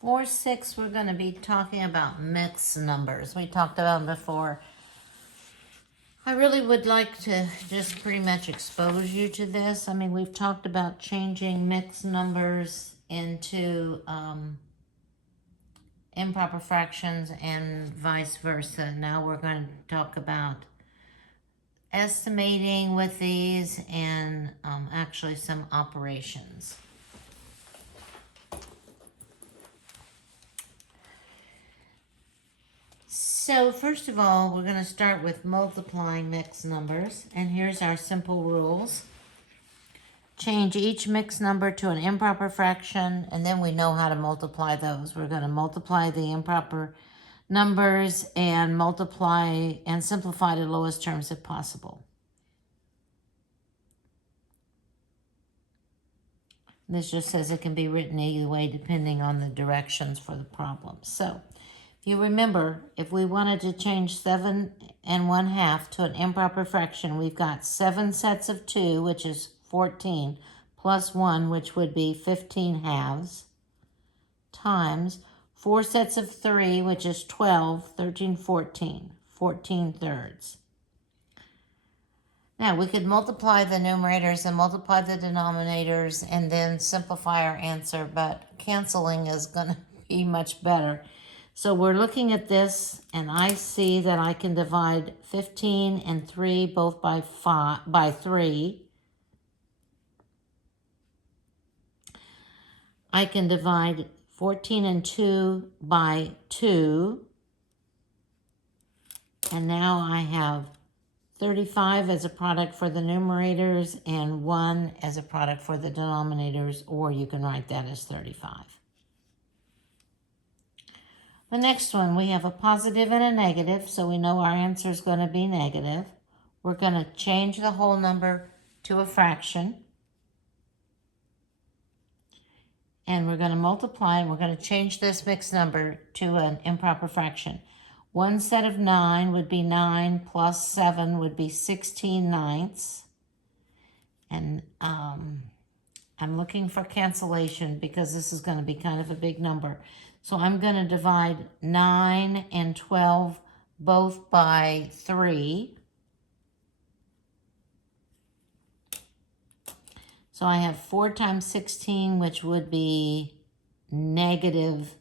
4, 6, we're going to be talking about mixed numbers. We talked about them before. I really would like to just pretty much expose you to this. I mean, we've talked about changing mixed numbers into improper fractions and vice versa. Now we're going to talk about estimating with these and actually some operations. So first of all, we're going to start with multiplying mixed numbers, and here's our simple rules. Change each mixed number to an improper fraction, and then we know how to multiply those. We're going to multiply the improper numbers and multiply and simplify the lowest terms if possible. This just says it can be written either way depending on the directions for the problem. So if you remember, if we wanted to change 7 1/2 to an improper fraction, we've got 7 sets of 2, which is 14, plus 1, which would be 15 halves, times 4 sets of 3, which is 12, 13, 14, 14 thirds. Now, we could multiply the numerators and multiply the denominators and then simplify our answer, but canceling is going to be much better. So we're looking at this, and I see that I can divide 15 and 3 both by 3. I can divide 14 and 2 by 2. And now I have 35 as a product for the numerators and 1 as a product for the denominators, or you can write that as 35. The next one, we have a positive and a negative, so we know our answer is going to be negative. We're going to change the whole number to a fraction. And we're going to multiply, and we're going to change this mixed number to an improper fraction. 1 set of 9 would be 9 plus 7 would be 16 ninths. And I'm looking for cancellation because this is going to be kind of a big number. So I'm going to divide 9 and 12 both by 3. So I have 4 times 16, which would be negative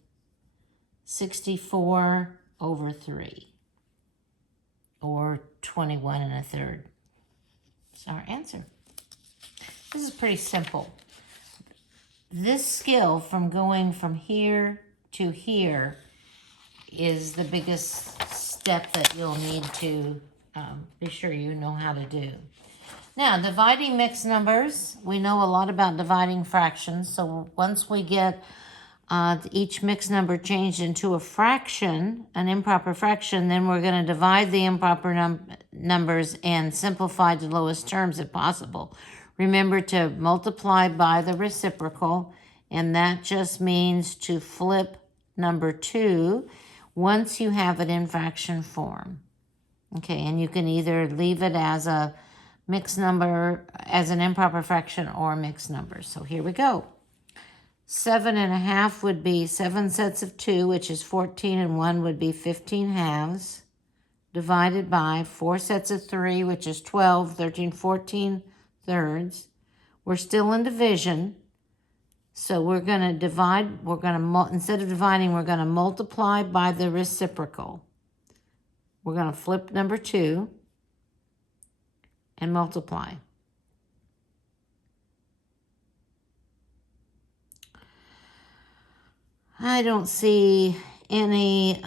64 over 3, or 21 1/3. That's our answer. This is pretty simple. This skill from going from here to here is the biggest step that you'll need to be sure you know how to do. Now, dividing mixed numbers, we know a lot about dividing fractions. So once we get each mixed number changed into a fraction, an improper fraction, then we're going to divide the improper numbers and simplify the lowest terms if possible. Remember to multiply by the reciprocal, and that just means to flip number 2 once you have it in fraction form. Okay, and you can either leave it as a mixed number, as an improper fraction, or mixed number. So here we go. 7 1/2 would be 7 sets of 2, which is 14, and 1 would be 15 halves, divided by 4 sets of 3, which is 12, 13, 14 thirds. We're still in division, so we're going to divide, instead of dividing, we're going to multiply by the reciprocal. We're going to flip number 2 and multiply. I don't see any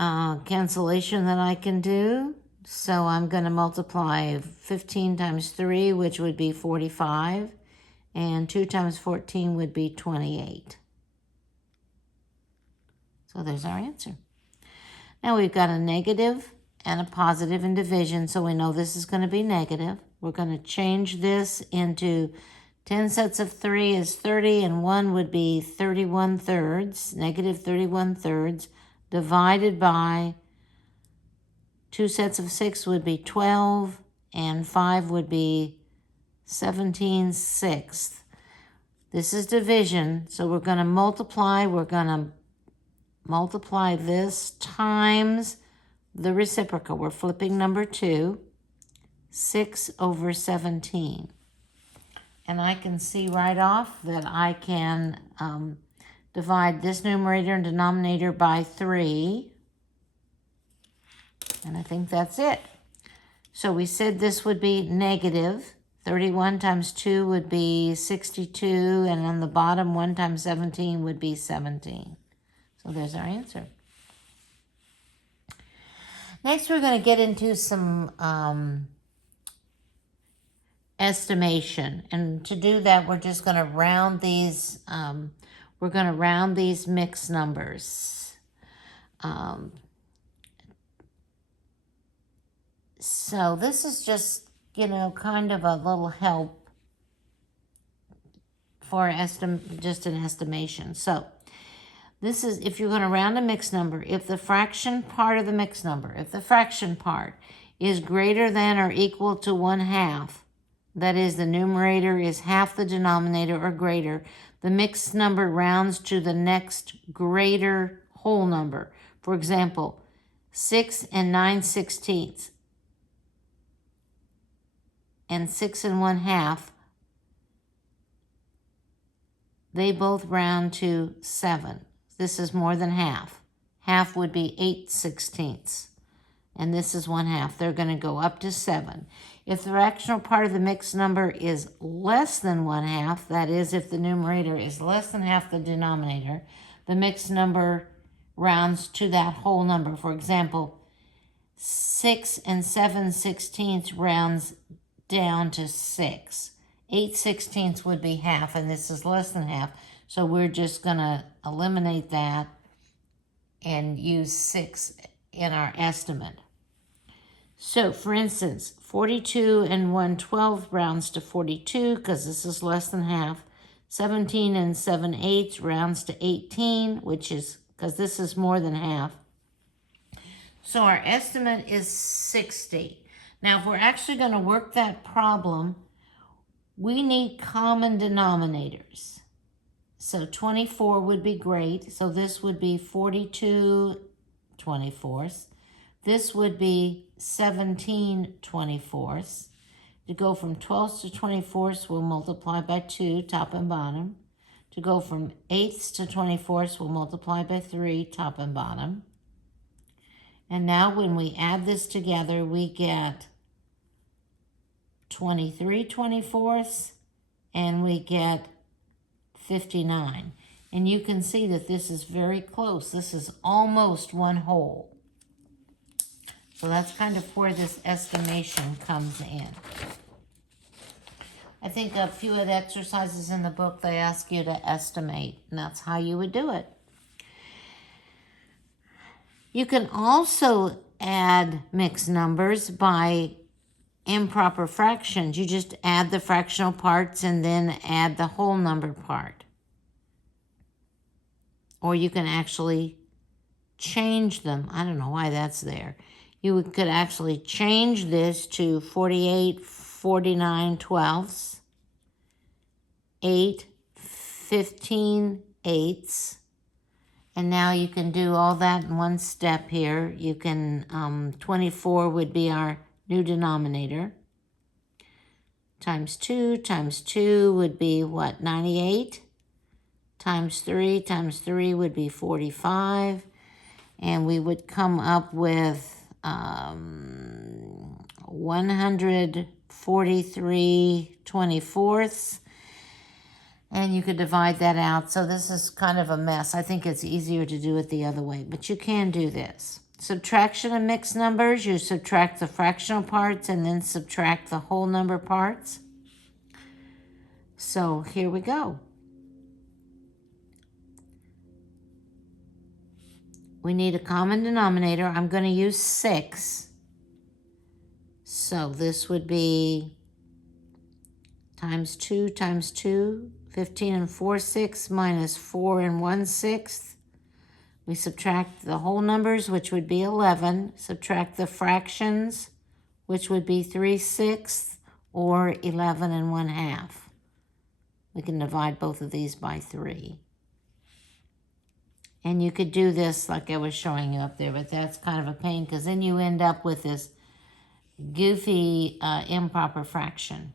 cancellation that I can do, so I'm going to multiply 15 times 3, which would be 45, and 2 times 14 would be 28. So there's our answer. Now we've got a negative and a positive in division, so we know this is going to be negative. We're going to change this into 10 sets of 3 is 30, and 1 would be 31 thirds, negative 31 thirds, divided by 2 sets of 6 would be 12, and 5 would be 17 sixths. This is division, so we're going to multiply. We're going to multiply this times the reciprocal. We're flipping number 2. 6 over 17. And I can see right off that I can divide this numerator and denominator by 3. And I think that's it. So we said this would be negative. 31 times 2 would be 62. And on the bottom, 1 times 17 would be 17. So there's our answer. Next, we're going to get into some estimation. And to do that, we're just going to round these. We're going to round these mixed numbers. So this is just, kind of a little help for just an estimation. So this is, if you're going to round a mixed number, if the fraction part of the mixed number, if the fraction part is greater than or equal to 1/2, that is, the numerator is half the denominator or greater, the mixed number rounds to the next greater whole number. For example, 6 and 9/16 and 6 and 1/2, they both round to 7. This is more than half. Half would be 8/16. And this is 1/2. They're going to go up to 7. If the fractional part of the mixed number is less than 1/2, that is, if the numerator is less than half the denominator, the mixed number rounds to that whole number. For example, 6 and 7/16 rounds down to 6. 8/16 would be half, and this is less than half. So we're just going to eliminate that and use 6 in our estimate. So, for instance, 42 and 1/12 rounds to 42 because this is less than half. 17 and 7/8 rounds to 18, which is because this is more than half. So our estimate is 60. Now, if we're actually going to work that problem, we need common denominators. So 24 would be great. So this would be 42/24. This would be 17/24. To go from 12ths to 24ths, we'll multiply by 2, top and bottom. To go from 8ths to 24ths, we'll multiply by 3, top and bottom. And now when we add this together, we get 23/24 and we get 59. And you can see that this is very close. This is almost one whole. So that's kind of where this estimation comes in. I think a few of the exercises in the book, they ask you to estimate, and that's how you would do it. You can also add mixed numbers by improper fractions. You just add the fractional parts and then add the whole number part. Or you can actually change them. I don't know why that's there. You could actually change this to 48 49/12, 8 15/8. And now you can do all that in one step here. You can, 24 would be our new denominator. Times 2 would be what, 98? Times 3 would be 45. And we would come up with 143/24. And you could divide that out. So this is kind of a mess. I think it's easier to do it the other way, but you can do this. Subtraction of mixed numbers, you subtract the fractional parts and then subtract the whole number parts. So here we go. We need a common denominator. I'm going to use 6. So this would be times 2 times 2. 15 and 4/6 minus 4 and 1/6. We subtract the whole numbers, which would be 11. Subtract the fractions, which would be 3/6 or 11 and 1/2. We can divide both of these by 3. And you could do this like I was showing you up there, but that's kind of a pain because then you end up with this goofy improper fraction.